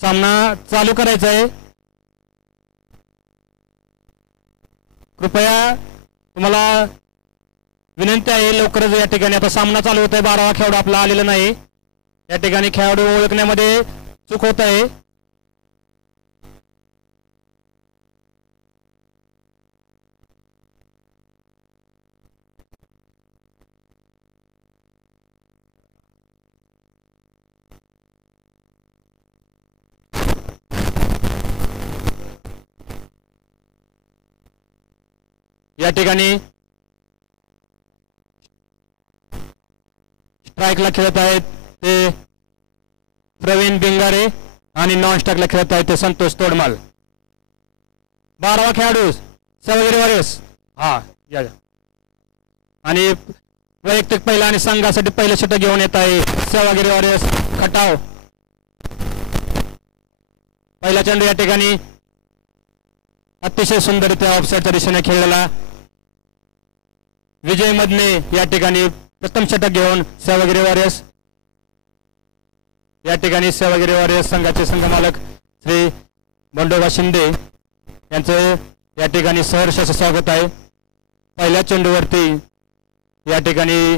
सामना चालू करायचा आहे. कृपया तुम्हाला विनंती आहे, लवकरच या ठिकाणी आता सामना चालू होत आहे. 12वा खेळाडू आपला आलेला नाही. या ठिकाणी खेळाडू ओळखण्यामध्ये चूक होत आहे. या ठिकाणी स्ट्राईकला खेळत आहेत ते प्रवीण बिंगारे आणि नॉन स्ट्राईकला खेळत आहेत ते संतोष तोडमाल. 12वा खेळाडू सेवागिरी वॉरियर्स. हा या आणि वैयक्तिक पहिला आणि संघासाठी पहिलं षटक घेऊन येत आहे सेवागिरी वॉरियर्स खटाव. पहिला चेंडू या ठिकाणी अतिशय सुंदररित्या ऑफसाईडच्या दिशेने खेळलेला विजय मधने या ठिकाणी प्रथम षटक घेऊन सेवागिरी वॉरियर्स. या ठिकाणी सेवागिरी वॉरियर्स संघाचे संघमालक श्री बंडोबा शिंदे यांचं या ठिकाणी सहर्ष स्वागत आहे. पहिल्या चेंडूवरती या ठिकाणी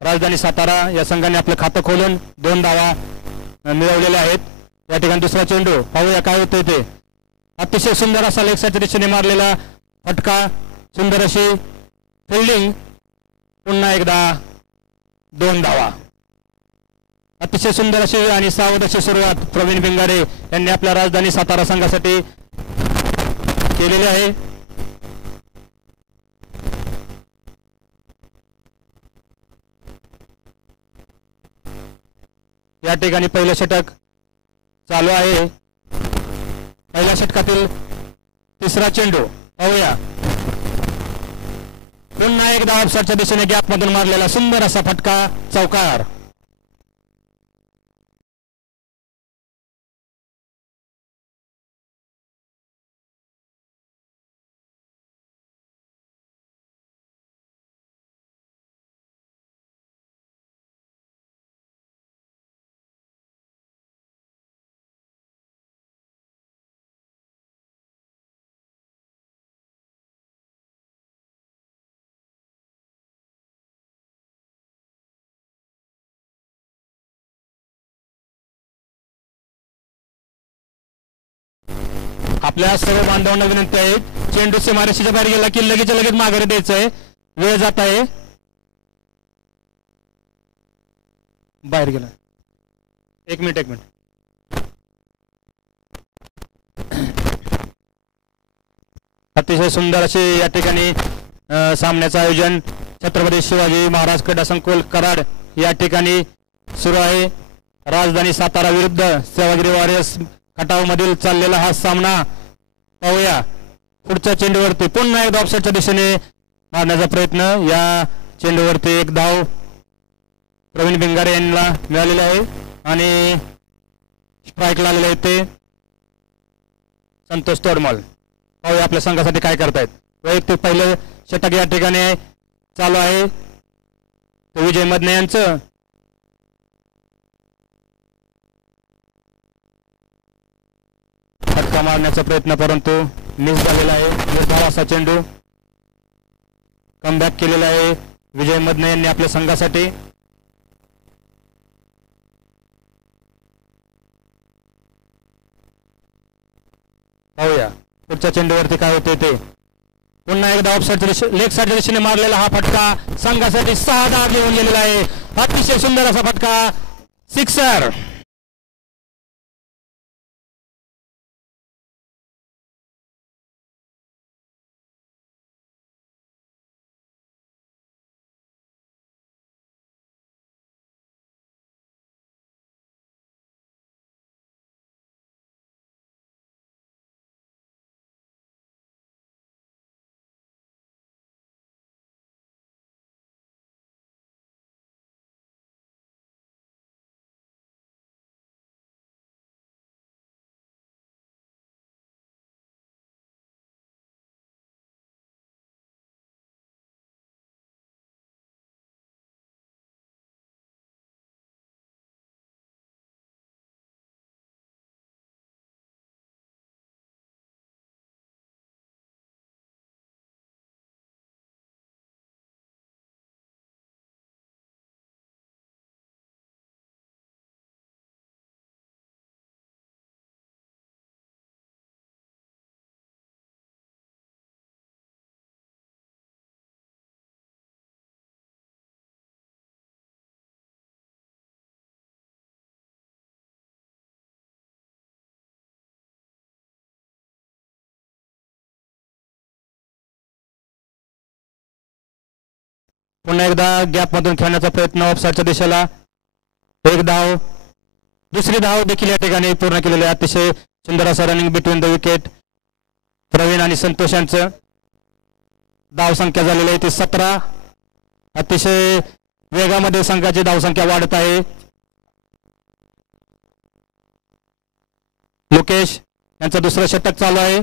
राजधानी सातारा या संघाने आपलं खातं खोलून 2 धावा मिळवलेल्या आहेत. या ठिकाणी दुसरा चेंडू पाहूया काय होतंय ते. अतिशय सुंदर असा लेग साईडच्या दिशेने मारलेला फटका, सुंदर अशी फिल्डिंग, पुन्हा एकदा 2 धावा. अतिशय सुंदर अशी आणि सावध अशी सुरुवात प्रवीण बिंगारे यांनी आपल्या राजधानी सातारा संघासाठी केलेली आहे. या ठिकाणी पहिलं षटक चालू आहे. पहिल्या षटकातील तिसरा चेंडू पाहूया. पुन्हा एकदा ऑफसाईडच्या दिशेने गॅप मधून मारलेला सुंदर असा फटका, चौकार. आपल्या सर्व बांधवांना विनंती आहे, चेंडू सीमारेषेच्या बाहेर गेला की लगेच माघारी द्यायचंय. वेळ जात आहे. बाहेर गेला. एक मिनिट. अतिशय सुंदर असे या ठिकाणी सामन्याचं आयोजन छत्रपती शिवाजी महाराज क्रीडा संकुल कराड या ठिकाणी सुरू आहे. राजधानी सातारा विरुद्ध सेवागिरी वॉरियर्स खटाव मधील चाललेला हा सामना पाहूया. पुढच्या चेंडूवरती पुन्हा एकदा ऑफसाईडच्या दिशेने मारण्याचा प्रयत्न. या चेंडूवरती एक धाव प्रवीण बिंगारे यांना मिळालेला आहे आणि स्ट्राईकला आलेले आहेत ते संतोष तोडमाल. पाहूया आपल्या संघासाठी काय करतायत. वैयक्तिक पहिलं षटक या ठिकाणी चालू आहे ते विजय मधने यांचं. फटका मारण्याचा प्रयत्न परंतु मिस झालेला आहे. निर्धाव असा चेंडू कमबॅक केलेला आहे विजय मधने यांनी आपल्या संघासाठी. पाहूया पुढच्या चेंडूवरती काय होते ते. पुन्हा एकदा ऑफसाईडच्या लेग साईडच्या दिशेने मारलेला हा फटका संघासाठी 6 धावा घेऊन गेलेला आहे. अतिशय सुंदर असा फटका, सिक्सर. पुन्हा एकदा गॅपमधून खेळण्याचा प्रयत्न ऑफसाईडच्या दिशेला. एक धाव, दुसरी धाव देखील या ठिकाणी पूर्ण केलेली आहे. अतिशय सुंदर असं running between the wicket. Praveen आणि संतोष यांचं धावसंख्या झालेली आहे ती 17. अतिशय वेगामध्ये संघाची धावसंख्या वाढत आहे. लोकेश यांचं दुसरं षटक चालू आहे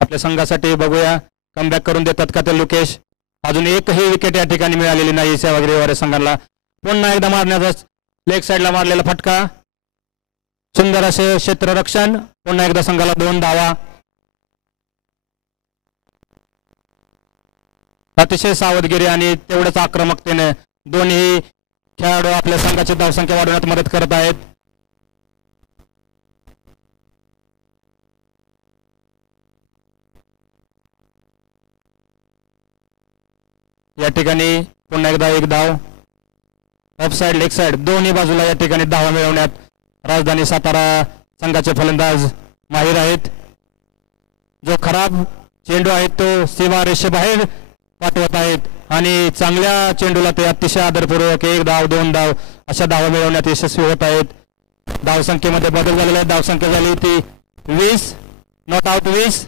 आपल्या संघासाठी. बघूया कमबॅक करून देतात का ते लोकेश. अजून एकही विकेट या ठिकाणी मिळालेली नाही सेवागिरी वारियर्स संघाला. पुन्हा एकदा मारण्याचा लेग साईडला मारलेला फटका. सुंदर असे क्षेत्ररक्षण. पुन्हा एकदा संघाला 2 धावा. अतिशय सावधगिरी आणि तेवढंच आक्रमकतेने दोन्ही खेळाडू आपल्या संघाची धावसंख्या वाढवण्यात मदत करत आहेत. या ठिकाणी पुन्हा एकदा एक धाव. ऑफ साइड लेग साइड दोन्ही बाजूला या ठिकाणी धावा मिळवण्यात राजधानी सातारा संघाचे फलंदाज माहीर आहेत. जो खराब चेंडू आहे तो सीमा रेषेबाहेर पाठवत आहेत आणि चांगल्या चेंडूला ते अतिशय आदरपूर्वक 1 धाव 2 धाव अशा धावा मिळवण्यात यशस्वी होत आहेत. धावसंख्येमध्ये बदल झालेला आहे. धावसंख्या झाली ती 20, नॉट आउट 20.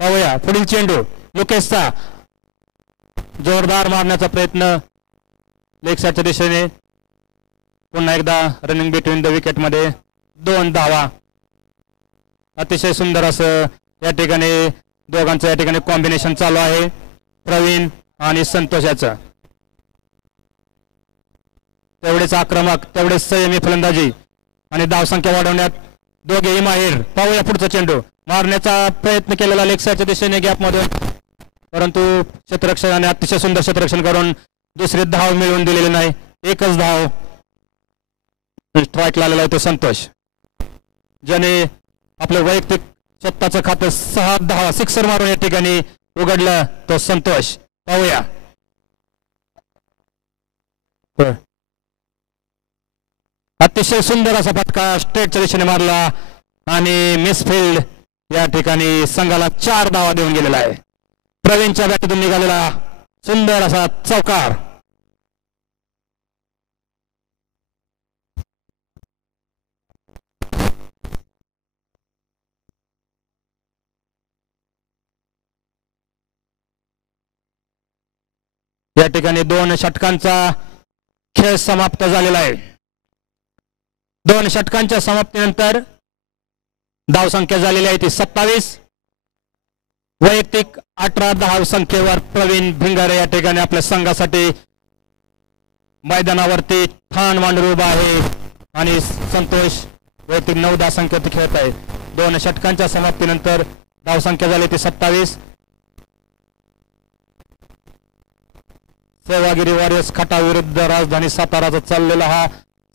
पाहूया पुढील चेंडू लोकेशचा. जोरदार मारण्याचा प्रयत्न लेग साईडच्या दिशेने. पुन्हा एकदा रनिंग बिटवीन द विकेट मध्ये 2 धावा. अतिशय सुंदर असं या ठिकाणी दोघांचं या ठिकाणी कॉम्बिनेशन चालू आहे प्रवीण आणि संतोष याचं. तेवढेच आक्रमक तेवढेच संयमी फलंदाजी आणि धावसंख्या वाढवण्यात दोघेही माहीर. पाहूया पुढचा चेंडू. मारण्याचा प्रयत्न केलेला लेग साईडच्या दिशेने गॅपमधून, परंतु क्षेत्ररक्षकाने अतिशय सुंदर क्षेत्ररक्षण करून दुसरी धाव मिळवून दिलेली नाही. एकच धाव. स्ट्राईक लागलेला आहे तो संतोष, ज्याने आपलं वैयक्तिक स्वतःचं खातं 6 धावा सिक्सर मारून या ठिकाणी उघडलं तो संतोष. पाहूया अतिशय सुंदर असा फटका स्ट्रेटच्या दिशेने मारला आणि मिसफिल्ड या ठिकाणी संघाला 4 धावा देऊन गेलेला आहे. प्रवीणच्या बॅटमधून निघालेला सुंदर असा चौकार. या ठिकाणी 2 षटकांचा खेळ समाप्त झालेला आहे. 2 षटकांच्या समाप्तीनंतर धावसंख्या झालेली आहे ती 27. वैयक्तिक 18 धावसंख्येवर प्रवीण भिंगारे या ठिकाणी आपल्या संघासाठी मैदानावरती ठाण मांडून उभा आहे आणि संतोष वैयक्तिक 9 धावसंख्येत खेळत आहे. 2 षटकांच्या समाप्तीनंतर धावसंख्या झाली ती 27. सेवागिरी वॉरियर्स खटा विरुद्ध राजधानी साताराचा चाललेला हा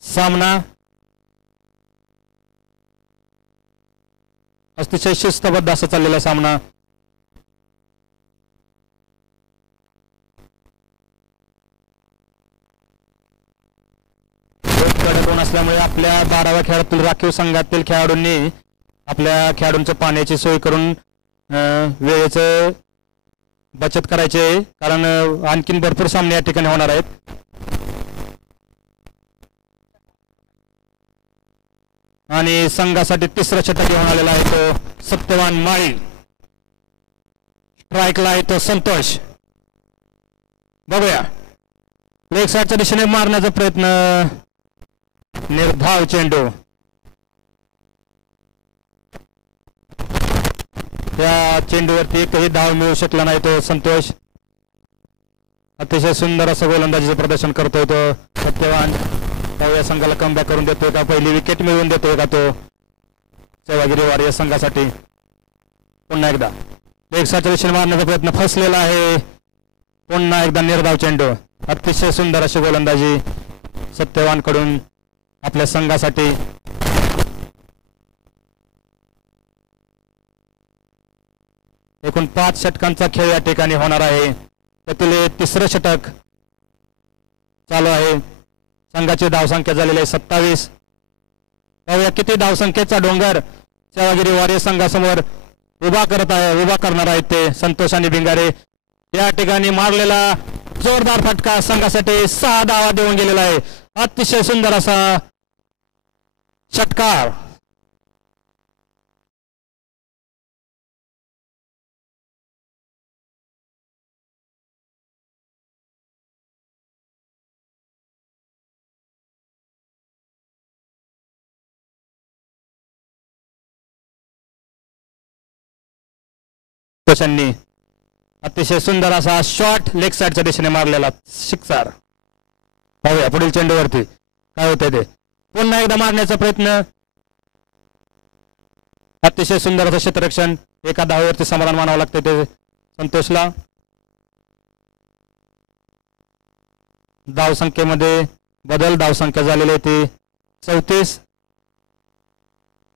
सामना अतिशय शिस्तबद्ध असा चाललेला सामना. कडक असल्यामुळे आपल्या 12व्या खेळातील राखीव संघातील खेळाडूंनी आपल्या खेळाडूंच्या पाण्याची सोय करून वेळेचं बचत करायची आहे, कारण आणखीन भरपूर सामने या ठिकाणी होणार आहेत. आणि संघासाठी 3रं षटक घेऊन आलेला आहे तो सत्यवान माळी. स्ट्राईकला आहे तो संतोष. बघूया लेग साईडच्या दिशेने मारण्याचा प्रयत्न. निर्धाव चेंडू. त्या चेंडूवरती एकही धाव मिळू शकला नाही तो संतोष. अतिशय सुंदर असं गोलंदाजीचं प्रदर्शन करतोय तो सत्यवान. पाहूया संघाला कमबॅक करून देतोय का, पहिली विकेट मिळवून देतोय का तो सेवागिरी वॉरियर्स संघासाठी. पुन्हा एकदा लेग साईडच्या दिशेने मारण्याचा प्रयत्न फसलेला आहे. पुन्हा एकदा निर्धाव चेंडू. अतिशय सुंदर अशी गोलंदाजी सत्यवान कडून आपल्या संघासाठी. एकूण 5 षटकांचा खेळ या ठिकाणी होणार आहे. त्यातील 3रं षटक चालू आहे. संघाची धावसंख्या झालेली आहे 27. पाहूया किती धावसंख्येचा डोंगर सेवागिरी वॉरियर्स संघासमोर उभा करणार आहेत ते संतोष आणि भिंगारे. या ठिकाणी मारलेला जोरदार फटका संघासाठी 6 धावा देऊन गेलेला आहे. अतिशय सुंदर असा षटकार. अतिशय सुंदर असा शॉट लेग साइडच्या दिशेने मारलेला सिक्सर. पाहूया पुढील चेंडूवरती काय होतंय ते. पुन्हा एकदा मारण्याचा प्रयत्न. अतिशय सुंदर असं क्षेत्ररक्षण. एका धावेवरती समाधान मानावं लागतंय ते संतोषला. धावसंख्येमध्ये बदल. धावसंख्या झालेली ती 34.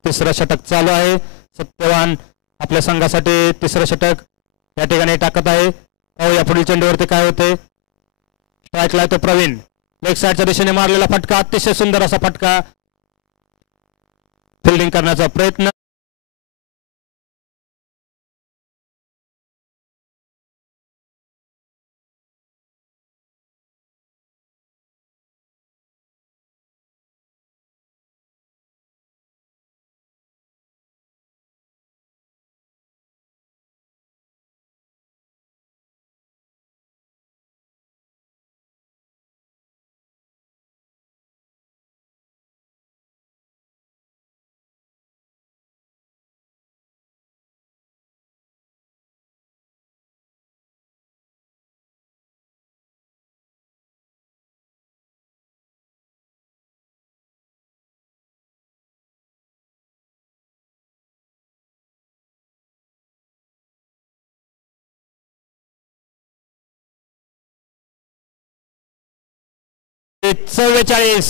तिसरं षटक चालू आहे. सत्यवान आपल्या संघासाठी तिसरं षटक या ठिकाणी टाकत आहे. पाहूया पुढील चेंडूवरती काय होते. स्ट्राईकला तो प्रवीण. लेग साइडच्या दिशेने मारलेला फटका. अतिशय सुंदर असा फटका. फिल्डिंग करण्याचा प्रयत्न. ते 44.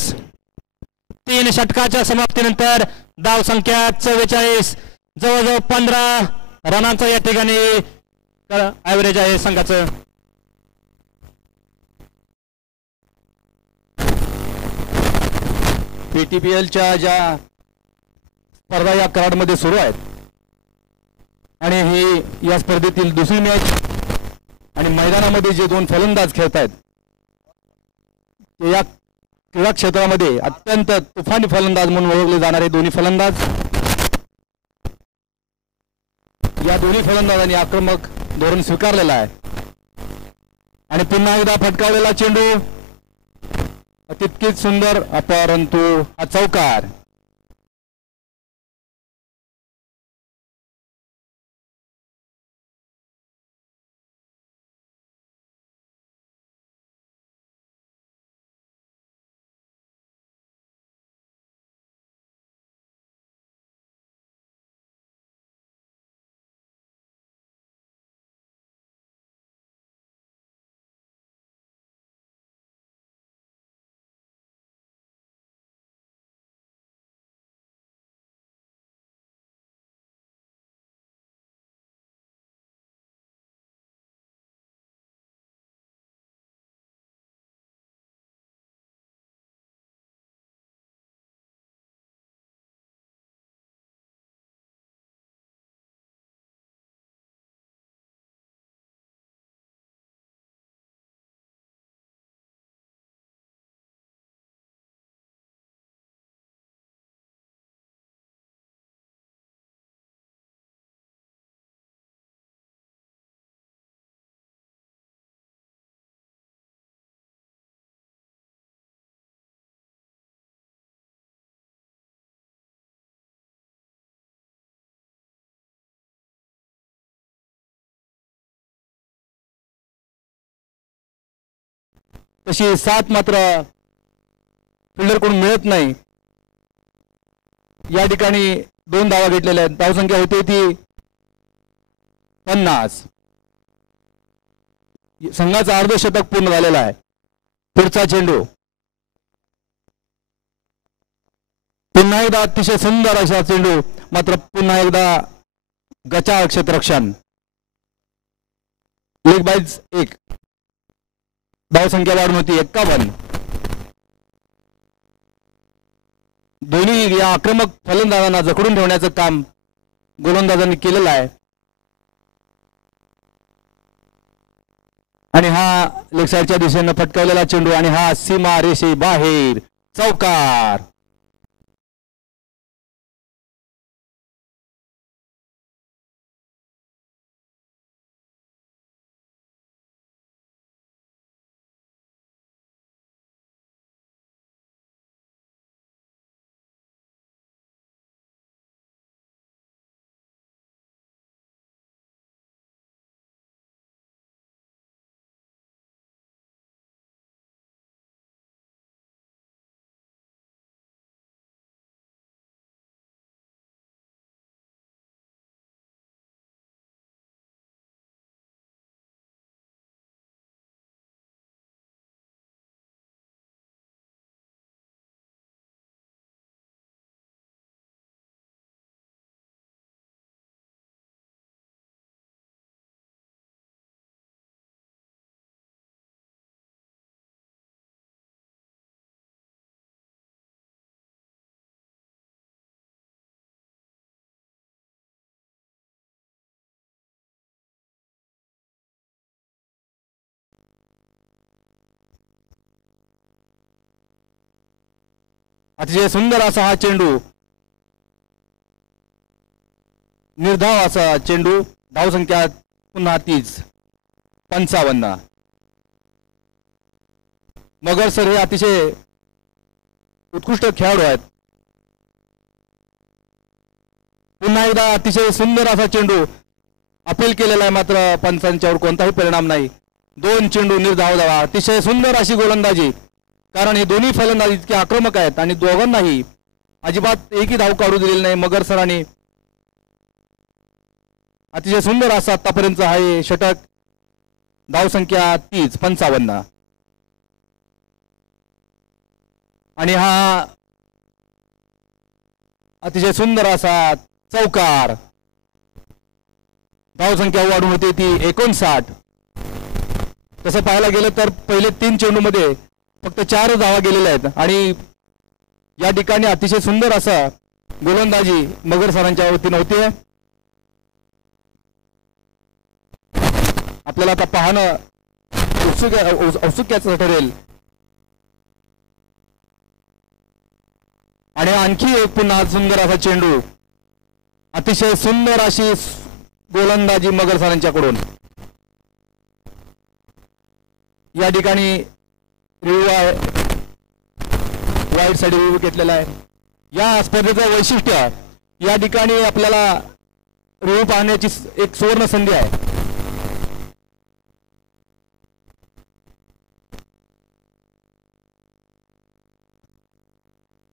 3 षटकाच्या समाप्तीनंतर धाव संख्या 44. जवळजवळ 15 रनांचा या ठिकाणी ॲव्हरेज आहे संघाचं. पीटीपीएलच्या ज्या स्पर्धा या कराडमध्ये सुरू आहेत आणि ही या स्पर्धेतील दुसरी मॅच आणि मैदानामध्ये जे 2 फलंदाज खेळत आहेत या क्रीडा क्षेत्रामध्ये अत्यंत तुफानी फलंदाज म्हणून ओळखले जाणारे दोन्ही फलंदाज. या दोन्ही फलंदाजांनी आक्रमक धोरण स्वीकारलेलं आहे आणि पुन्हा एकदा फटकावलेला चेंडू तितकीच सुंदर परंतु हा चौकार. तशी साथ मात्र फिल्डर कडून मिळत नाही. या ठिकाणी 2 धावा घेतलेल्या आहेत. धावसंख्या होती ती 50. संघाचं अर्धशतक पूर्ण झालेलं आहे. पुढचा चेंडू पुन्हा एकदा अतिशय सुंदर असा चेंडू. मात्र पुन्हा एकदा गचाळ क्षेत्ररक्षण. लेग बाईज 1. धावसंख्या वाढून होती 51. दोन्ही या आक्रमक फलंदाजांना जखडून ठेवण्याचं काम गोलंदाजांनी केलेलं आहे. आणि हा लेग साईडच्या दिशेनं फटकावलेला चेंडू आणि हा सीमा रेषे बाहेर चौकार. अतिशय सुंदर असा हा चेंडू, निर्धाव असा चेंडू. धावसंख्या पुन्हा 30-55. मगर सर हे अतिशय उत्कृष्ट खेळाडू आहेत. पुन्हा एकदा अतिशय सुंदर असा चेंडू अपील केलेला आहे, मात्र पंचांच्यावर कोणताही परिणाम नाही. 2 चेंडू निर्धाव धावा. अतिशय सुंदर अशी गोलंदाजी, कारण हे दोन्ही फलंदाज इतके आक्रमक आहेत आणि दोघांनाही अजिबात एकही धाव काढू दिलेली नाही. मगर सरांनी अतिशय सुंदर असा आतापर्यंत आहे षटक. धावसंख्या 30-55. आणि हा अतिशय सुंदर असा चौकार. धावसंख्या वाढून होते ती 59. तसं पाहायला गेलं तर पहिले 3 चेंडूमध्ये फक्त 4 धावा गेलेल्या आहेत आणि या ठिकाणी अतिशय सुंदर असा गोलंदाजी मगर सरांच्या वतीने होते. आपल्याला आता पाहणं औत्सुक्याचं ठरेल. आणि आणखी एक पुन्हा सुंदर असा चेंडू. अतिशय सुंदर अशी गोलंदाजी मगर सरांच्याकडून. या ठिकाणी रिव्ह्यू आहे, वाईट साईड रिव्ह्यू घेतलेला आहे. या स्पर्धेचं वैशिष्ट्य या ठिकाणी आपल्याला रिव्ह्यू पाहण्याची एक सुवर्ण संधी आहे.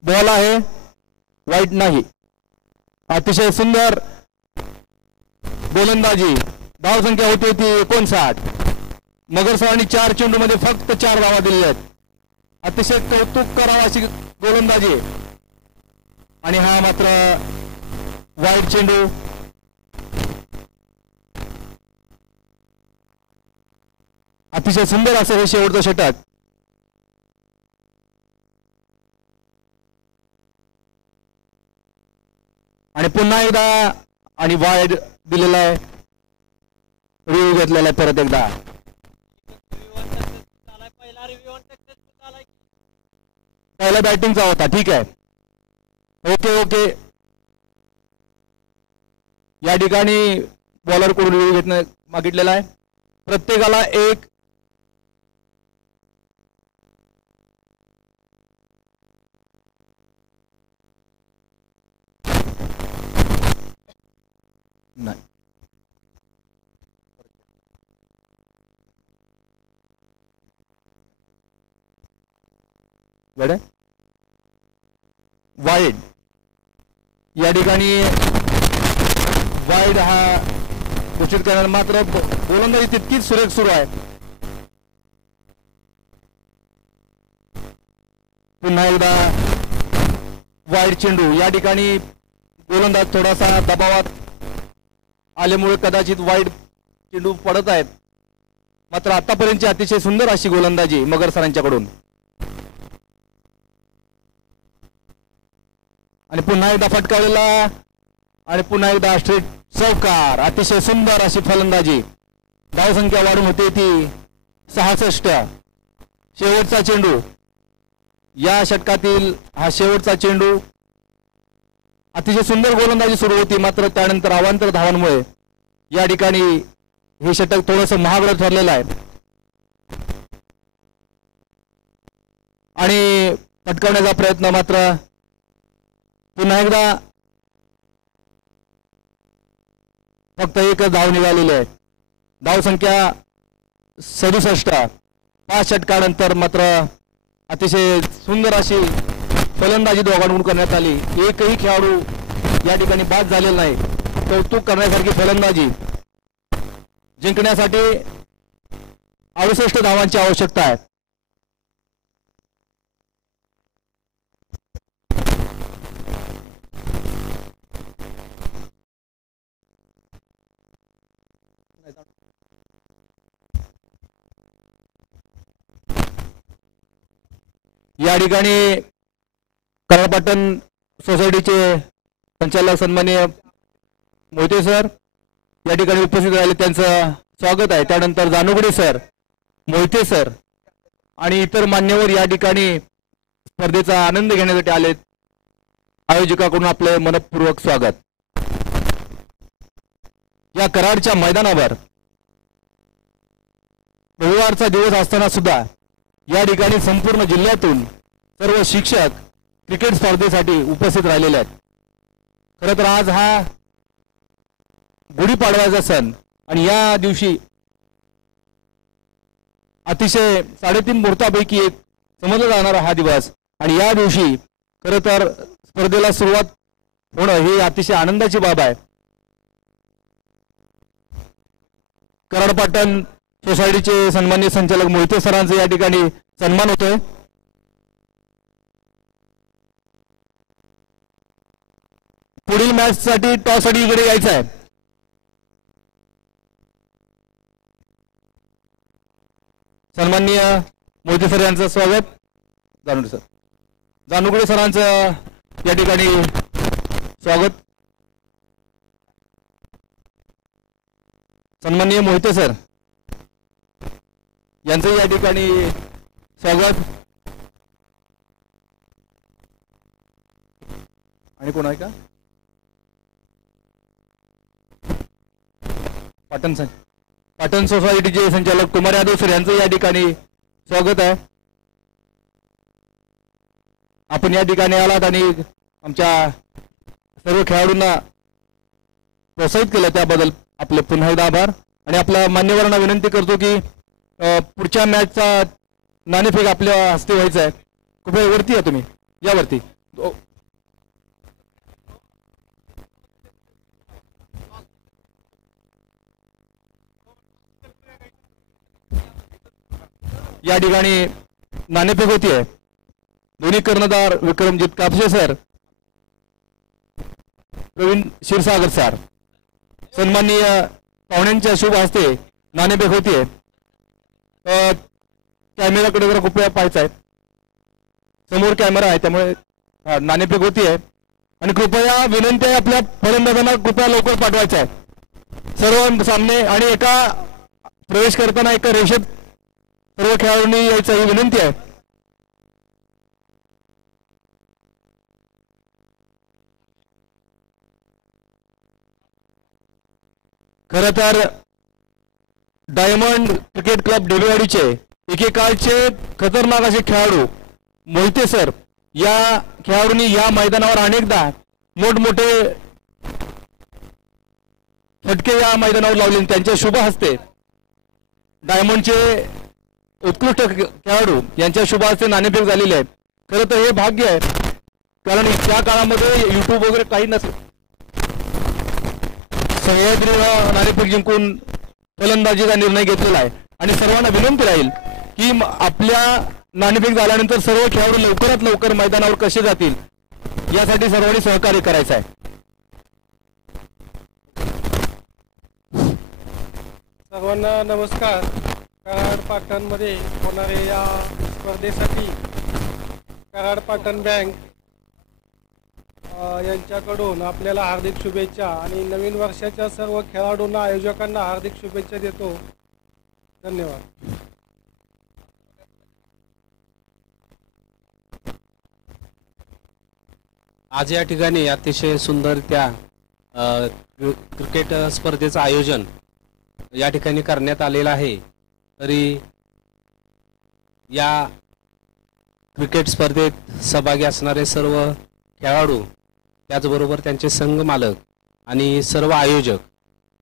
बॉल आहे, वाईट नाही. अतिशय सुंदर गोलंदाजी. धावसंख्या होती ती 59. मगर सरांनी 4 चेंडूमध्ये फक्त 4 धावा दिलेल्या आहेत. अतिशय कौतुक करावं अशी गोलंदाजी. आणि हा मात्र वाईट चेंडू. अतिशय सुंदर असं हे शेवटचं षटक. आणि पुन्हा एकदा आणि वाईड दिलेला आहे, रिव्ह्यू घेतलेला आहे परत एकदा. पहिला बॅटिंगचा होता, ठीक आहे. ओके. या ठिकाणी बॉलर कडून रिव्ह्यू घेतलं मागितलेला आहे. प्रत्येकाला एक नाही. वाईड. या ठिकाणी वाईड हा घोषित करणार, मात्र गोलंदाजी तितकीच सुरेख सुरू आहे. पुन्हा एकदा वाईड चेंडू. या ठिकाणी गोलंदाज थोडासा दबावात आल्यामुळे कदाचित वाईड चेंडू पडत आहेत. मात्र आतापर्यंतची अतिशय सुंदर अशी गोलंदाजी मगर सरांच्याकडून. आणि पुन्हा एकदा फटकावलेला आणि पुन्हा एकदा स्ट्रेट चौकार. अतिशय सुंदर अशी फलंदाजी. धावसंख्या वाढून होते ती 66 शेवटचा चेंडू, या षटकातील हा शेवटचा चेंडू. अतिशय सुंदर गोलंदाजी सुरू होती, मात्र त्यानंतर अवांतर धावांमुळे या ठिकाणी हे षटक थोडंसं महागडं ठरलेलं आहे आणि पटकावण्याचा प्रयत्न मात्र पुन्हा एकदा फक्त एकच धाव निघालेली आहे. धाव संख्या 67. 5 षटकानंतर मात्र अतिशय सुंदर अशी फलंदाजी दोघांकडून करण्यात आली. एकही खेळाडू या ठिकाणी बाद झालेला नाही. कौतुक करण्यासारखी फलंदाजी. जिंकण्यासाठी 68 धावांची आवश्यकता आहे. या ठिकाणी कराडपाटण सोसायटीचे संचालक सन्माननीय मोहिते सर या ठिकाणी उपस्थित राहिले, त्यांचं स्वागत आहे. त्यानंतर जानोगडे सर, मोहिते सर आणि इतर मान्यवर या ठिकाणी स्पर्धेचा आनंद घेण्यासाठी आलेत. आयोजकाकडून आपले मनपूर्वक स्वागत. या कराडच्या मैदानावर रविवारचा दिवस असताना सुद्धा या ठिकाणी संपूर्ण जिल्ह्यातून सर्व शिक्षक क्रिकेट स्पर्धेसाठी उपस्थित राहिलेले आहेत. खरं तर आज हा गुढीपाडव्याचा सण आणि या दिवशी अतिशय 3.5 मुहूर्तापैकी एक समजला जाणारा हा दिवस आणि या दिवशी खरं तर स्पर्धेला सुरुवात होणं ही अतिशय आनंदाची बाब आहे. कराडपाटण सोसायटीचे सन्माननीय संचालक मोहिते सरांचा या ठिकाणी सन्मान होतोय. पुढील मॅच साठी टॉस साठी इकडे यायचं आहे. सन्माननीय मोहिते सर यांचं स्वागत. जानोगडे सरांचं या ठिकाणी स्वागत. सन्माननीय मोहिते सर यांचं या ठिकाणी स्वागत. आणि कोण आहे का? पाटण सोसायटीचे संचालक कुमार यादव सर यांचं या ठिकाणी स्वागत आहे. आपण या ठिकाणी आलात आणि आमच्या सर्व खेळाडूंना प्रोत्साहित केलं त्याबद्दल आपले पुन्हा एकदा आभार. आणि आपल्या मान्यवरांना विनंती करतो की पुढच्या मॅचचा नाणेफेक आपल्या हस्ते व्हायचा आहे. कृपया वरती या, तुम्ही यावरती. या ठिकाणी नाणेफेक होतीये. दोन्ही कर्णधार विक्रमजित कापसे सर, प्रवीण क्षीरसागर सर, सन्माननीय पाहुण्यांच्या शुभ हस्ते नाणेफेक होतीये. कॅमेराकडे जरा कृपया पाहायचं आहे. समोर कॅमेरा आहे त्यामुळे नाणेफेक होतीये. आणि कृपया विनंती आहे आपल्या फलंदाजांना कृपया लवकर पाठवायचं आहे. सर्व सामने आणि एका प्रवेश करताना एका रेषेत सर्व खेळाडूंनी यायचं ही विनंती आहे. खरं तर डायमंड क्रिकेट क्लब डेबेवाडीचे एकेकाळचे खतरनाक असे खेळाडू मोहिते सर या खेळाडूंनी या मैदानावर अनेकदा मोठमोठे फटके या मैदानावर लावले. त्यांच्या शुभ हस्ते डायमंडचे उत्कृष्ट खेळाडू यांच्या शुभ हस्ते नाणेफेक झालेली आहे. खरं तर हे भाग्य आहे, कारण त्या काळामध्ये युट्यूब वगैरे काही नसलं. सह्याद्रीला नाणेफेक जिंकून फलंदाजीचा निर्णय घेतलेला आहे. आणि सर्वांना विनंती राहील की आपल्या नाणेफेक झाल्यानंतर सर्व खेळाडू लवकरात लवकर मैदानावर कसे जातील यासाठी सर्वांनी सहकार्य करायचं आहे. सर्वांना नमस्कार. कराड पाटणमध्ये होणाऱ्या या स्पर्धेसाठी कराड पाटण बँक यांच्याकडून आपल्याला हार्दिक शुभेच्छा आणि नवीन वर्षाच्या सर्व खेळाडूंना आयोजकांना हार्दिक शुभेच्छा देतो. धन्यवाद. आज या ठिकाणी अतिशय सुंदररित्या क्रिकेट स्पर्धेचं आयोजन या ठिकाणी करण्यात आलेलं आहे. तरी या क्रिकेट स्पर्धेत सहभागी असणारे सर्व खेळाडू, त्याचबरोबर त्यांचे संघ मालक आणि सर्व आयोजक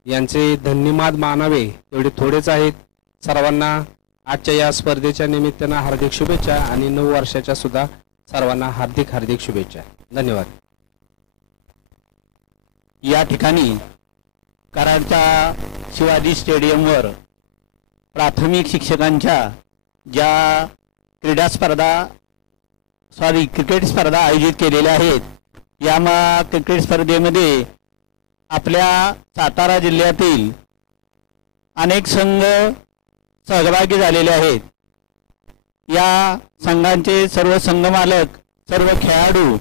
यांचे धन्यवाद मानावे तेवढे थोडेच आहेत. सर्वांना आजच्या या स्पर्धेच्या निमित्तानं हार्दिक शुभेच्छा आणि 9 वर्षाच्या सुद्धा सर्वांना हार्दिक हार्दिक शुभेच्छा. धन्यवाद. या ठिकाणी कराडच्या शिवाजी स्टेडियमवर प्राथमिक शिक्षकांच्या ज्या क्रिकेट स्पर्धा आयोजित केलेल्या आहेत, या क्रिकेट स्पर्धेमध्ये आपल्या सातारा जिल्ह्यातील अनेक संघ सहभागी झालेले आहेत. या संघांचे सर्व संघ मालक, सर्व खेळाडू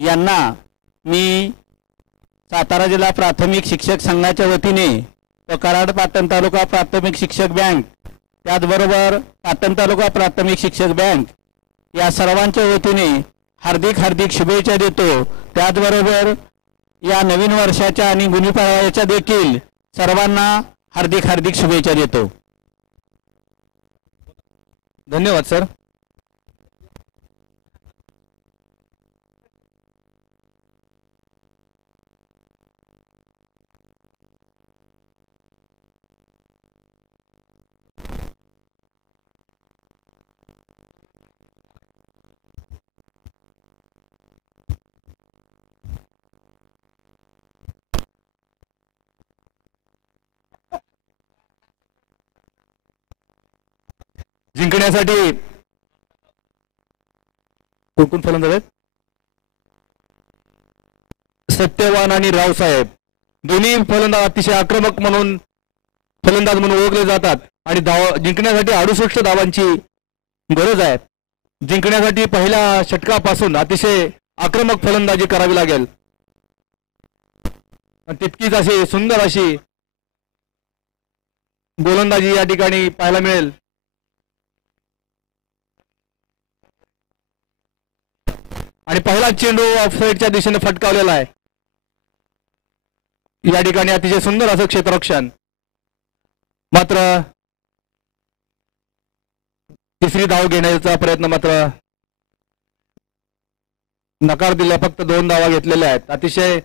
यांना मी सातारा जिल्हा प्राथमिक शिक्षक संघाच्या वतीने व कराड पाटण तालुका प्राथमिक शिक्षक बँक, त्याचबरोबर पाटण तालुका प्राथमिक शिक्षक बँक या सर्वांच्या वतीने हार्दिक हार्दिक शुभेच्छा देतो. त्याचबरोबर या नवीन वर्षाच्या आणि गुढीपाडव्याच्या देखील सर्वांना हार्दिक हार्दिक शुभेच्छा देतो. धन्यवाद सर. जिंकण्यासाठी कोण फलंदाज आहेत? सत्यवान आणि रावसाहेब दोन्ही फलंदाज अतिशय आक्रमक म्हणून फलंदाज म्हणून ओळखले जातात आणि जिंकण्यासाठी 68 धावांची गरज आहे. जिंकण्यासाठी पहिल्या षटकापासून अतिशय आक्रमक फलंदाजी करावी लागेल. तितकीच अशी सुंदर अशी गोलंदाजी या ठिकाणी पाहायला मिळेल. आणि पहिला चेंडू ऑफसाईडच्या दिशेने फटकावलेला आहे. या ठिकाणी अतिशय सुंदर असं क्षेत्ररक्षण, मात्र तिसरी धाव घेण्याचा प्रयत्न मात्र नकार दिला. फक्त 2 धावा घेतलेल्या आहेत. अतिशय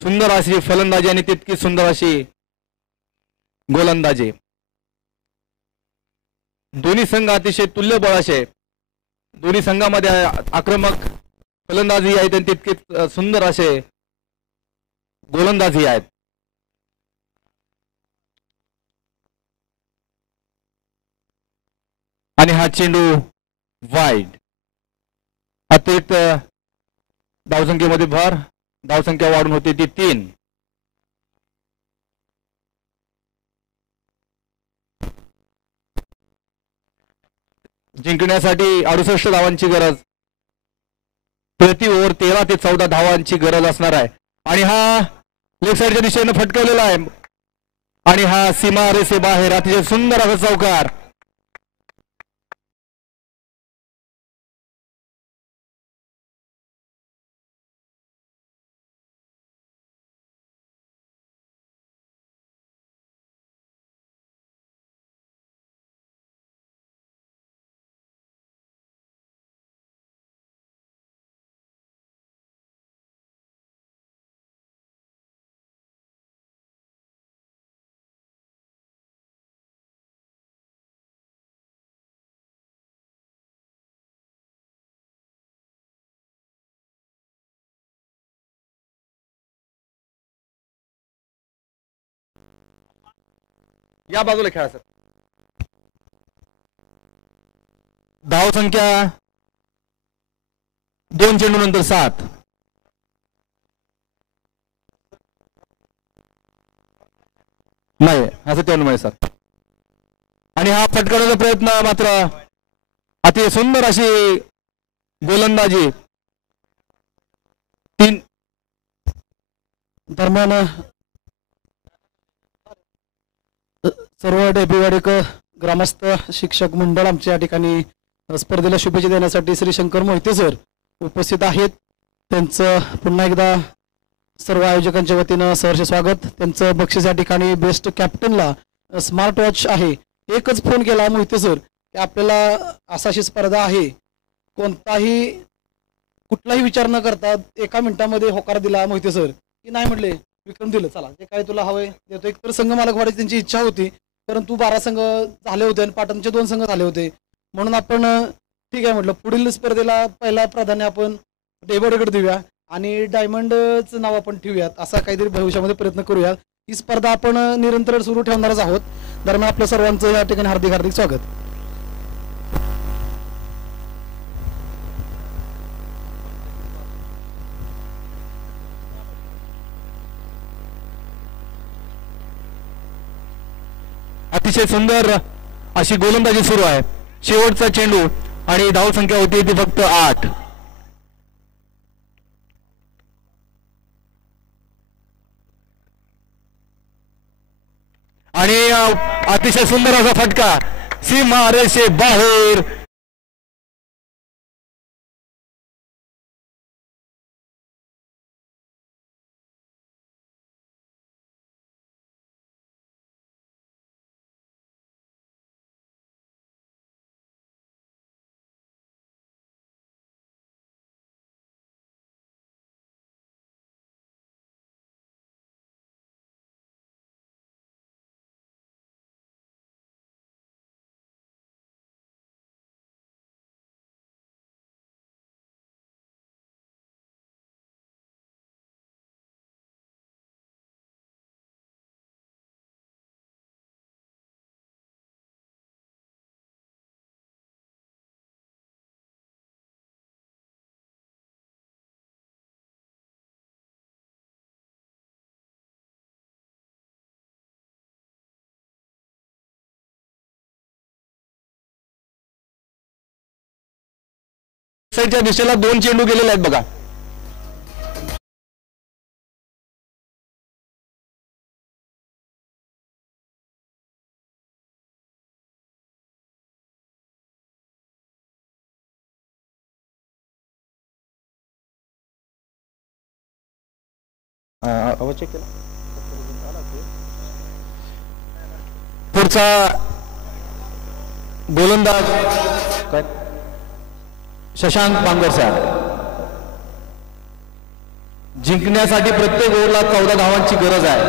सुंदर अशी फलंदाजी आणि तितकी सुंदर अशी गोलंदाजी. दोन्ही संघ अतिशय तुल्यबळ असे, दोन्ही संघामध्ये आक्रमक फलंदाजी आहेत आणि तितके सुंदर असे गोलंदाजी आहेत. आणि हा चेंडू वाईड. अतिरिक्त धावसंख्येमध्ये भर, धावसंख्या वाढून होती ती 3. जिंकण्यासाठी 68 धावांची गरज. प्रति ओव्हर 13 ते 14 धावांची गरज असणार आहे. आणि हा लेग साईडच्या दिशेने फटकवलेला आहे आणि हा सीमा रेसे बाहेर. अतिशय सुंदर असा चौकार. या बाजूला खेळा सर. धाव संख्या 2 चेंडू नंतर 7. नाही असं तेवढं नाही सर. आणि हा फटकारण्याचा प्रयत्न मात्र अति सुंदर अशी गोलंदाजी. 3 दरम्यान सर्व डेबीवाडीक ग्रामस्थ शिक्षक मंडळ आमच्या या ठिकाणी स्पर्धेला शुभेच्छा देण्यासाठी श्री शंकर मोहिते सर उपस्थित आहेत. त्यांचं पुन्हा एकदा सर्व आयोजकांच्या वतीनं सहर्ष स्वागत. त्यांचं बक्षीस या ठिकाणी बेस्ट कॅप्टनला स्मार्ट वॉच आहे. एकच फोन केला मोहिते सर की आपल्याला अशी स्पर्धा आहे, कोणताही कुठलाही विचार न करता एका मिनिटामध्ये होकार दिला मोहिते सर की नाही म्हटले विक्रम दिलं, चला जे काय तुला हवंय देतो. एकतर संघ मालक वाढायची त्यांची इच्छा होती, परंतु 12 संघ झाले होते आणि पाटणचे 2 संघ झाले होते. म्हणून आपण ठीक आहे म्हटलं पुढील स्पर्धेला पहिला प्राधान्य आपण डेबोडेकडे देऊया आणि डायमंडचं नाव आपण ठेवूयात, असा काहीतरी भविष्यामध्ये प्रयत्न करूया. ही स्पर्धा आपण निरंतर सुरू ठेवणारच आहोत. दरम्यान आपल्या सर्वांचं या ठिकाणी हार्दिक हार्दिक स्वागत. अतिशय सुंदर अशी गोलंदाजी सुरू आहे. शेवटचा चेंडू आणि धावसंख्या होती ती फक्त 8. आणि अतिशय सुंदर असा फटका सीमा रेषे बाहेर. च्या दिशेला 2 चेंडू गेलेले आहेत बघा. पुढचा गोलंदाज काय शशांक बांगर साहेब. जिंकण्यासाठी प्रत्येक ओव्हरला 14 धावांची गरज आहे,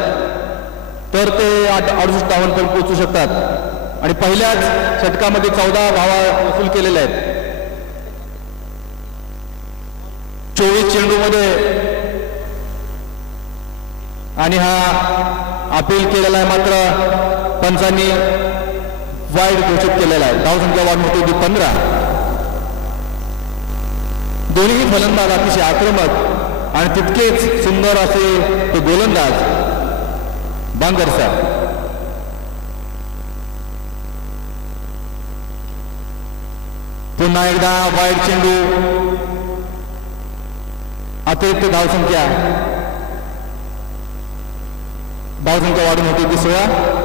तर ते 68 धावांपर्यंत पोहोचू शकतात आणि पहिल्याच षटकामध्ये 14 धावा वसूल केलेल्या आहेत. 24 चेंडूमध्ये आणि हा अपील केलेला आहे, मात्र पंचांनी वाईड घोषित केलेला आहे. धावसंख्या वाढून होती 15. दोन्ही फलंदाज अतिशय आक्रमक आणि तितकेच सुंदर असे ते गोलंदाज बांगर साहेब. पुन्हा एकदा वाईड चेंडू, अतिरिक्त धावसंख्या वाढून होती ती 16.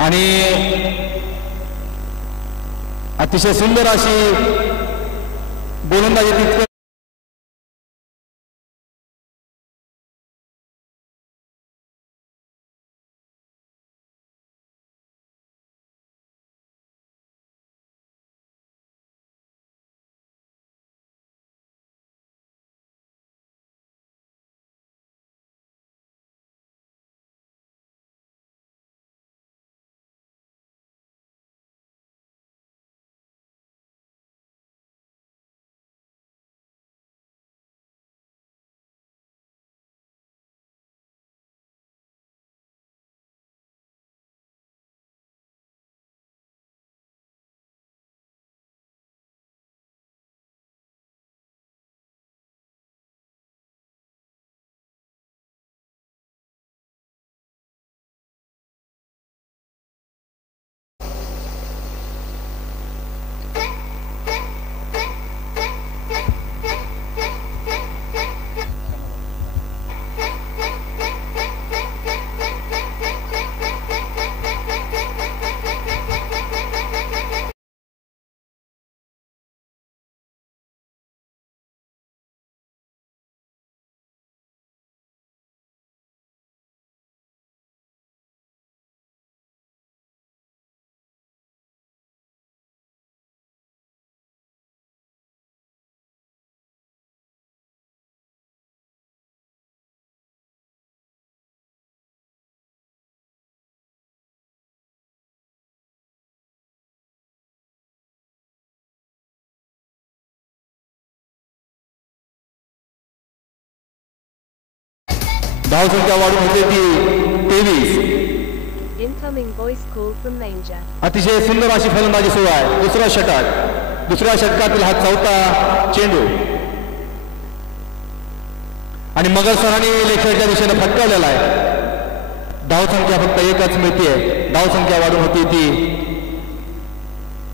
आणि अतिशय सुंदर अशी गोलंदाजी तितकं धावसंख्या वाढून होते ती 23. Incoming voice call from Manger. अतिशय सुंदर अशी फलंदाजी सुरू आहे. दुसरा षटक, दुसऱ्या षटकातील हा चौथा चेंडू आणि मगर सरांनी लेखच्या दिशेने फटकावलेला आहे. धावसंख्या फक्त एकच मिळते. धावसंख्या वाढून होती ती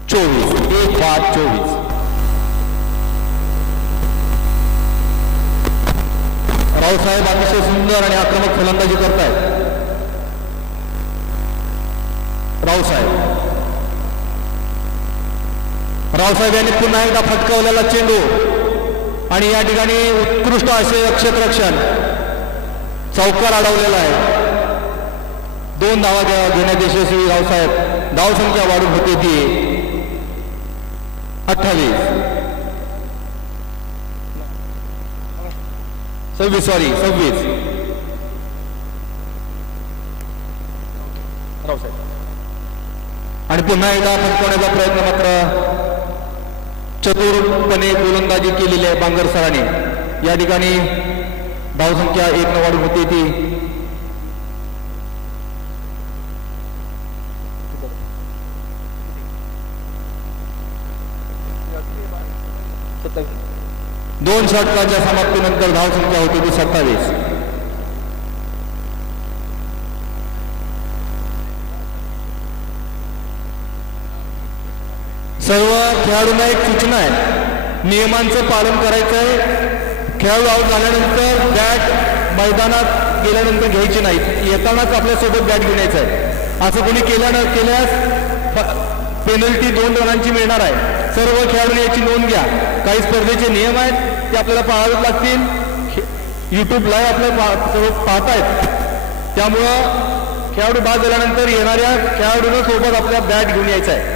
24. 1-5-24. रावसाहेब अतिशय सुंदर आणि आक्रमक फलंदाजी करतायत. रावसाहेब यांनी पुन्हा एकदा फटकावलेला चेंडू आणि या ठिकाणी उत्कृष्ट असे क्षेत्ररक्षण, चौकार अडवलेला आहे. 2 धावा घेण्यात यशस्वी रावसाहेब. धावसंख्या वाढून होते ती 28. 26. आणि पुन्हा एकदा फटकवण्याचा प्रयत्न मात्र चतुरपणे गोलंदाजी केलेली आहे बांगर सरांनी. या ठिकाणी धावसंख्या 1 वाढून होती ती 2 षटकाच्या समाप्तीनंतर धावसंख्या होती ती 27. सर्व खेळाडूंना एक सूचना आहे, नियमांचं पालन करायचं आहे. खेळाडू आऊट झाल्यानंतर बॅट मैदानात गेल्यानंतर घ्यायची नाही, येतानाच आपल्यासोबत बॅट घेऊन यायचं आहे. असं कोणी केल्यास पेनल्टी 2 रनांची मिळणार आहे. सर्व खेळाडूंनी याची नोंद घ्या. काही स्पर्धेचे नियम आहेत ते आपल्याला पाळावेच लागतील. युट्यूब लाईव्ह आपल्याला पाहतायत, त्यामुळं खेळाडू बाद झाल्यानंतर येणाऱ्या खेळाडूंना सोबत आपल्या बॅट घेऊन यायचं आहे.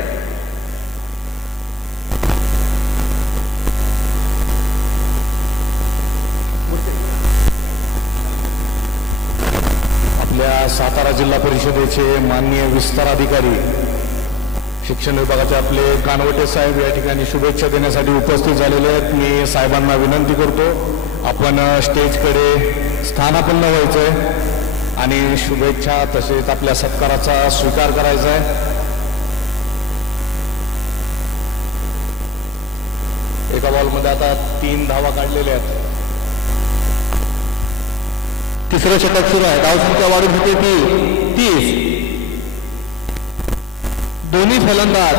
आपल्या सातारा जिल्हा परिषदेचे माननीय विस्तार अधिकारी, शिक्षण विभागाचे आपले कानवटे साहेब या ठिकाणी शुभेच्छा देण्यासाठी उपस्थित झालेले आहेत. मी साहेबांना विनंती करतो, आपण स्टेजकडे स्थानापन्न व्हायचंय आणि शुभेच्छा तसेच आपल्या सत्काराचा स्वीकार करायचा आहे. एका बॉलमध्ये आता 3 धावा काढलेल्या आहेत. तिसरं षटक सुरू आहे. धावसंख्या वाढून होते ती 30. दोन्ही फलंदाज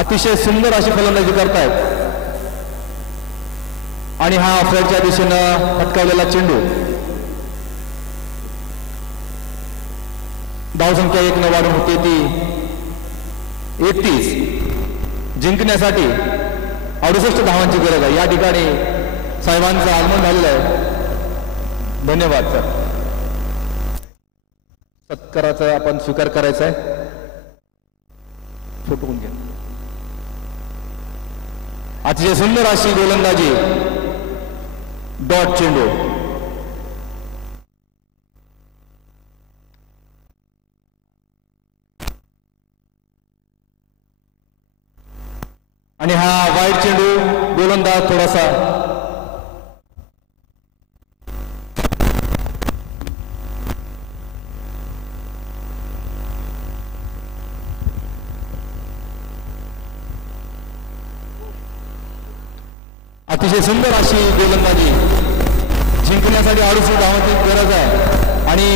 अतिशय सुंदर अशी फलंदाजी करतायत आणि हा ऑफसाईडच्या दिशेनं फटकावलेला चेंडू. धावसंख्या 1 वाढून होते ती 31. जिंकण्यासाठी 68 धावांची गरज आहे. या ठिकाणी साहेबांचं आगमन झालेलं आहे. धन्यवाद सर. सत्काराचा आपण स्वीकार करायचा आहे. फोटो घ्या. अतिशय सुंदर अशी गोलंदाजी, डॉट चेंडू. आणि हा वाईट चेंडू, गोलंदाज थोडासा अतिशय सुंदर अशी गोलंदाजी. जिंकण्यासाठी 68 धावांची गरज आहे आणि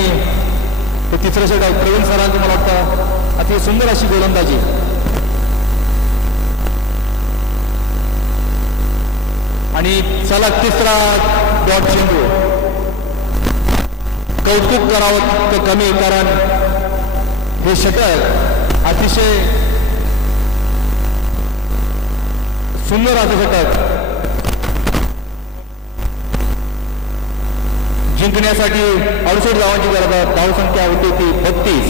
ते तिसरं षटक प्रवीण सरांचं मला वाटतं अतिशय सुंदर अशी गोलंदाजी. आणि चला तिसरा डॉट चेंडू. कौतुक करावं तर कमी, कारण हे षटक अतिशय सुंदर असं षटक. जिंकण्यासाठी 68 धावांची गरज आहे. धावसंख्या होती ती 32.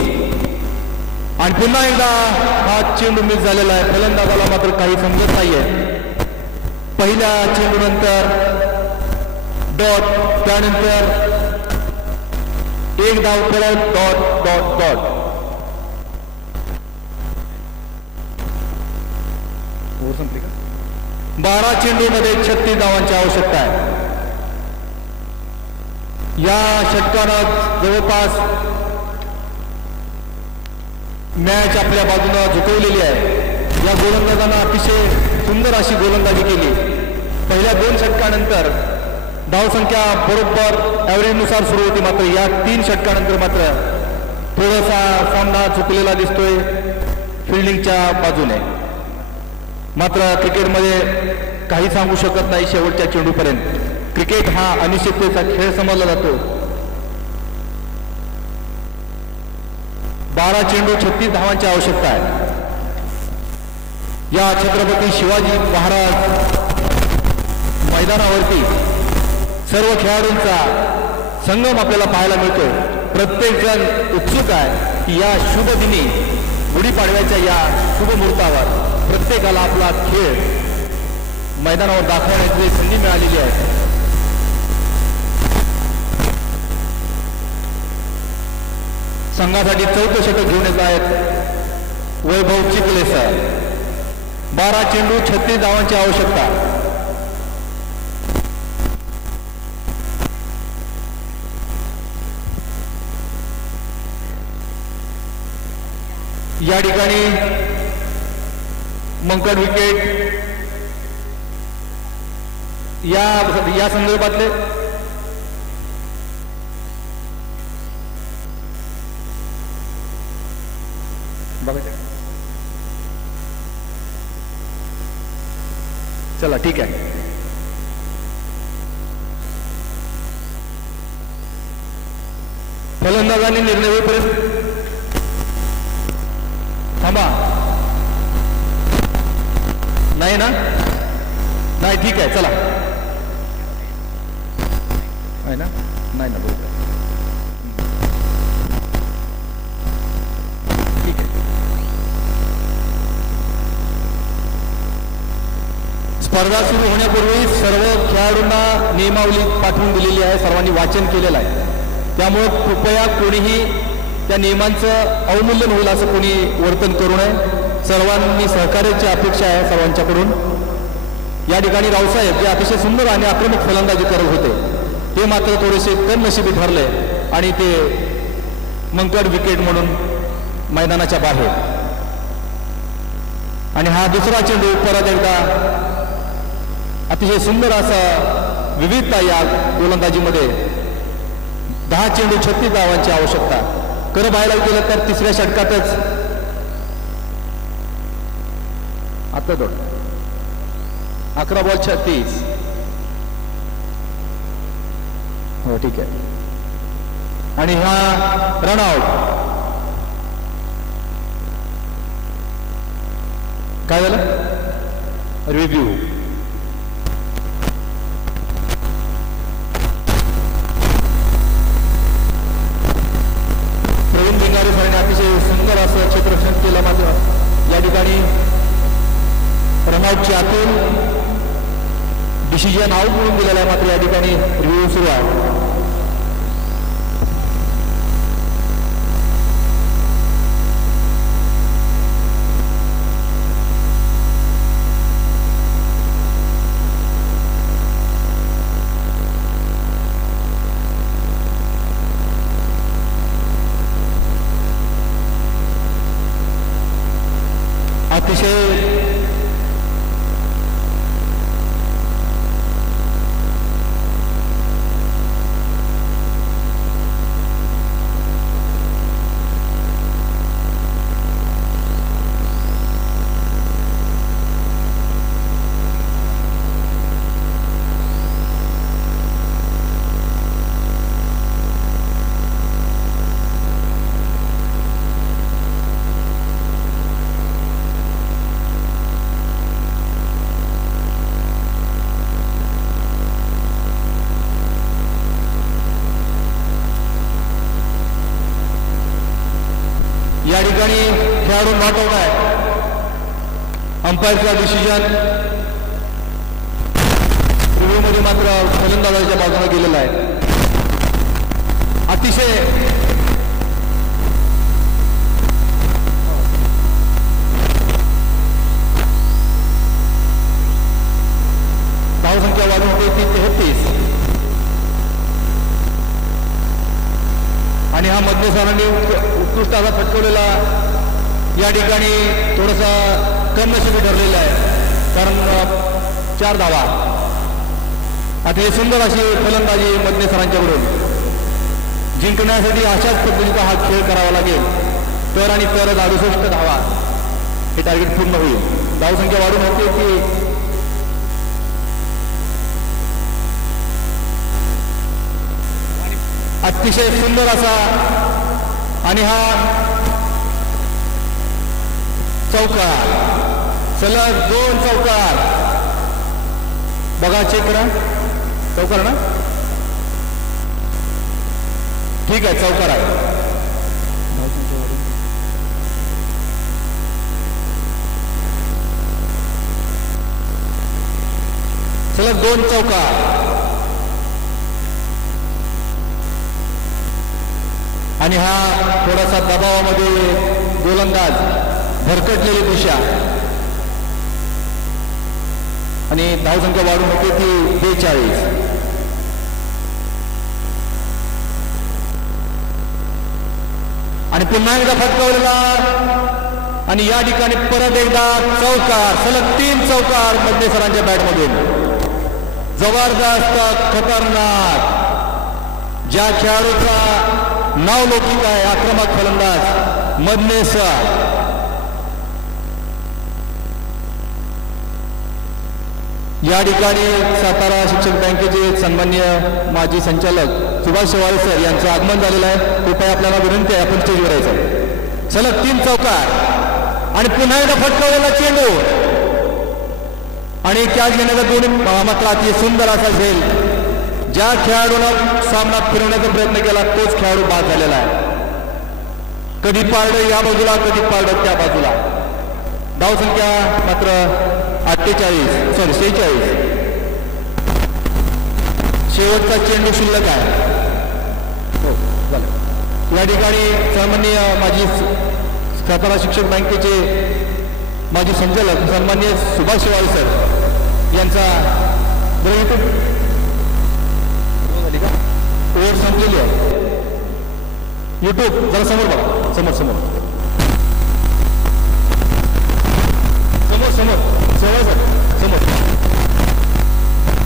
आणि पुन्हा एकदा हा चेंडू मिस झालेला आहे. फलंदाजाला मात्र काही समजत नाहीये. पहिल्या चेंडूनंतर डॉट, त्यानंतर 1 धाव परत डॉट डॉट डॉट. 12 चेंडूमध्ये 36 धावांची आवश्यकता आहे. या षटकानं जवळपास मॅच आपल्या बाजूनं झुकवलेली आहे. या गोलंदाजांना अतिशय सुंदर अशी गोलंदाजी केली. पहिल्या 2 षटकानंतर धावसंख्या बरोबर ॲव्हरेजनुसार सुरू होती, मात्र या 3 षटकानंतर मात्र थोडासा सामना चुकलेला दिसतोय फिल्डिंगच्या बाजूने. मात्र क्रिकेटमध्ये काही सांगू शकत नाही शेवटच्या चेंडूपर्यंत. क्रिकेट हा अनिश्चिततेचा खेळ समजला जातो. 12 चेंडू 36 धावांची आवश्यकता आहे. या छत्रपती शिवाजी महाराज मैदानावरती सर्व खेळाडूंचा संगम आपल्याला पाहायला मिळतो. प्रत्येक जण उत्सुक आहे की या शुभ दिनी गुढीपाडव्याच्या या शुभ मुहूर्तावर प्रत्येकाला आपला खेळ मैदानावर दाखवण्याची संधी मिळालेली आहे. संघासाठी 4थं षटक घेऊन येत आहेत वैभव चिखले सर. 12 चेंडू 36 धावांची आवश्यकता. या ठिकाणी मंकड विकेट या संदर्भातले चला ठीक आहे. फलंदाजांनी निर्णय होईपर्यंत थांबा. नाही ना, नाही ठीक आहे चला. आहे ना, नाही ना बरोबर ठीक आहे. स्पर्धा सुरू होण्यापूर्वी सर्व खेळाडूंना नियमावली पाठवून दिलेली आहे. सर्वांनी वाचन केलेलं आहे. त्यामुळे कृपया कोणीही त्या नियमांचं अवमूल्यन होईल असं कोणी वर्तन करू नये. सर्वांनी सहकार्याची अपेक्षा आहे सर्वांच्याकडून. या ठिकाणी रावसाहेब जे अतिशय सुंदर आणि आक्रमक फलंदाजी करत होते ते मात्र थोडेसे कमनशिबी ठरले आणि ते मंकड विकेट म्हणून मैदानाच्या बाहेर. आणि हा दुसरा चेंडू परत एकदा अतिशय सुंदर असा विविधता या गोलंदाजीमध्ये. 10 चेंडू 36 धावांची आवश्यकता. खरं पाहायला गेलं तर तिसऱ्या षटकातच आता 11 बॉल 36. हो ठीक आहे. आणि हा रनआउट. काय झालं रिव्ह्यू. प्रवीण भिंगारे सरांनी अतिशय सुंदर असं क्षेत्ररक्षण केलं. मात्र या ठिकाणी रनआउटची आतून डिसिजन आउट म्हणून दिलेला आहे. मात्र या ठिकाणी रिव्ह्यू सुरू आहे. अतिशय या ठिकाणी खेळाडू नॉट आउट आहे. अंपायरचा डिसिजन रिव्ह्यू मध्ये मात्र फलंदाजाच्या बाजूने गेलेला आहे. अतिशय धावसंख्या वाढून होते ती 33. हा मधने सरांनी उत्कृष्ट असा फटकवलेला या ठिकाणी थोडासा कम नशिबी ठरलेला आहे, कारण 4 धावा. अतिशय सुंदर अशी फलंदाजी मधने सरांच्याकडून. जिंकण्यासाठी अशाच पद्धतीचा हा खेळ करावा लागेल, तर आणि तरच 68 धावा हे टार्गेट पूर्ण होईल. धावसंख्या वाढून होते की अतिशय सुंदर असा आणि हा चौकार, सलग 2 चौकार. बघा, चेक करा, चौकार ना, ठीक आहे, चौकार आहे. सलग 2 चौकार. आणि हा थोडासा दबावामध्ये गोलंदाज, भरकटलेली दिशा आणि धावसंख्या वाढून होते ती 42. आणि पुन्हा एकदा फटकावलेला आणि या ठिकाणी परत एकदा चौकार, सलग 3 चौकार मधने सरांच्या बॅटमधून. जबरदस्त, खतरनाक, ज्या खेळाडूचा नावलौकिक आहे, आक्रमक फलंदाज मधने सर. या ठिकाणी सातारा शिक्षक बँकेचे सन्माननीय माजी संचालक सुभाष शेवाळे सर यांचं आगमन झालेलं आहे. कृपया आपल्याला विनंती आहे आपण स्टेजवर यायचं. सलग 3 चौकार आणि पुन्हा एकदा फटकावलेला चेंडू आणि कॅच घेण्याचा दोन्ही मात्र अतिशय सुंदर असा झेल. ज्या खेळाडूनं सामना फिरवण्याचा प्रयत्न केला तोच खेळाडू बाद झालेला आहे. कधी पारडं या बाजूला, कधी पारडं त्या बाजूला. धावसंख्या मात्र 46. शेवटचा चेंडू शिल्लक आहे. या ठिकाणी सन्माननीय माजी सातारा शिक्षक बँकेचे माजी संचालक सन्माननीय सुभाष शेवाळे सर यांचा ओव्हर संपलेली आहे. युट्यूब जरा समोर बघा, समोर समोर समोर समोर समोर.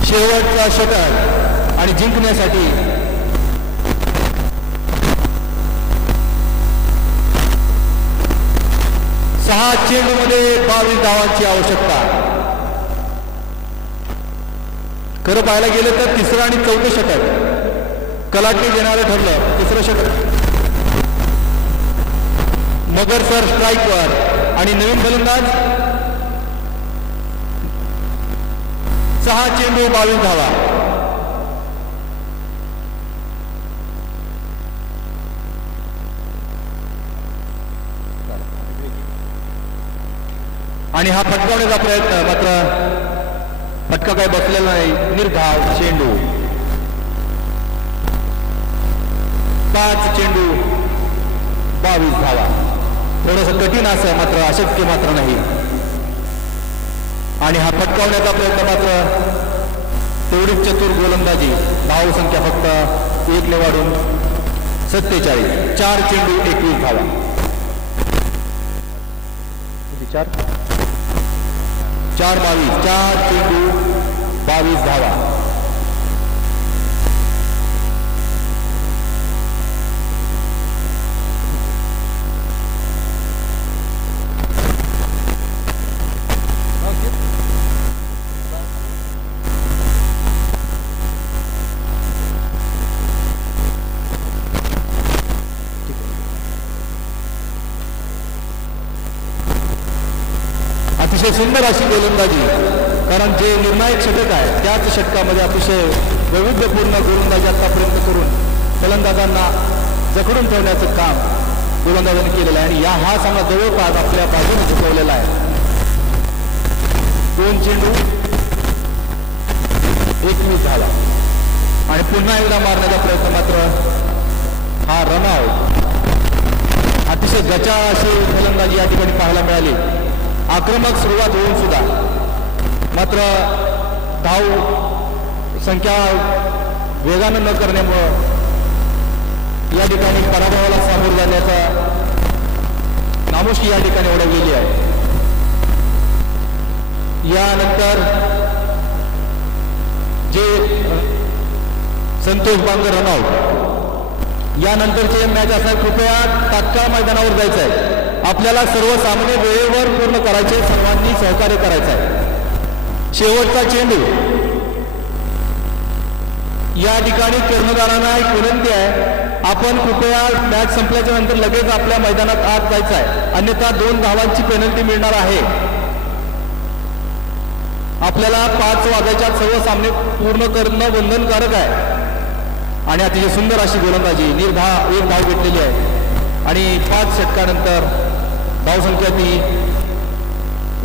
शेवटचा षटक आणि जिंकण्यासाठी सहा चेंडूमध्ये 22 धावांची आवश्यकता. खरं पाहायला गेलं तर तिसरं आणि चौथं षटक कलाटणी देणारं ठरलं. तिसरं षटक मगर सर स्ट्राईकवर आणि नवीन फलंदाज 6 चेंडू 22 धावा. आणि हा फटकावण्याचा प्रयत्न मात्र फटका काही बसलेला नाही. निर्धाव चेंडू 5 चेंडू 22 धावा. थोडंसं कठीण असं मात्र अशक्य मात्र नाही. आणि हा फटकावण्याचा प्रयत्न मात्र तेवढीच चतुर गोलंदाजी. धावसंख्या फक्त 1 ने वाढून 47. 4 चेंडू 21 धावा. 4 22. 4 चेंडू 22 धावा. अतिशय सुंदर अशी गोलंदाजी. कारण जे निर्णायक षटक आहे त्याच षटकामध्ये अतिशय वैविध्यपूर्ण गोलंदाजी आतापर्यंत करून फलंदाजांना जखडून ठेवण्याचं काम गोलंदाजांनी केलेलं आहे. आणि हा सामना जवळपास आपल्या बाजूने झुकवलेला आहे. 2 चेंडू 21 झाला. आणि पुन्हा एकदा मारण्याचा प्रयत्न मात्र हा रनआउट. अतिशय गचा अशी फलंदाजी या ठिकाणी पाहायला मिळाली. आक्रमक सुरुवात होऊन सुद्धा मात्र धाव संख्या वेगानं न करण्यामुळं या ठिकाणी पराभवाला सामोरं जाण्याचा नामुष्की या ठिकाणी ओढवलेली आहे. यानंतर जे संतोष बांगर रनआउट यानंतरचे मॅच असा कृपया तात्काळ मैदानावर जायचं आहे. आपल्याला सर्व सामने वेळेवर पूर्ण करायचे, सर्वांनी सहकार्य करायचं आहे. शेवटचा चेंडू या ठिकाणी कर्णधारांना एक विनंती आहे, आपण कृपया मॅच संपल्याच्या नंतर लगेच आपल्या मैदानात आत जायचं आहे, अन्यथा 2 धावांची पेनल्टी मिळणार आहे. आपल्याला 5 वाजायच्या सर्व सामने पूर्ण करणं बंधनकारक आहे. आणि अतिशय सुंदर अशी गोलंदाजी, निर्धाव 1 धाव घेतलेली आहे आणि 5 षटकानंतर धावसंख्या ती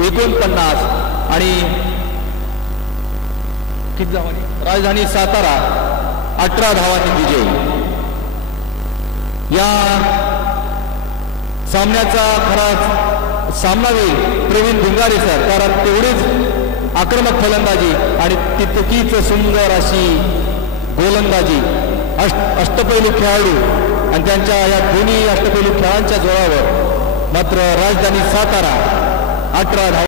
49 आणि किती धावांनी राजधानी सातारा 18 धावांनी विजयी. या सामन्याचा खरा सामनावीर प्रवीण भिंगारे सर, कारण तेवढीच आक्रमक फलंदाजी आणि तितकीच सुंदर अशी गोलंदाजी. अष्टपैलू खेळाडू आणि त्यांच्या या दोन्ही अष्टपैलू खेळांच्या जोरावर मात्र राजधानी सातारा 18 धाव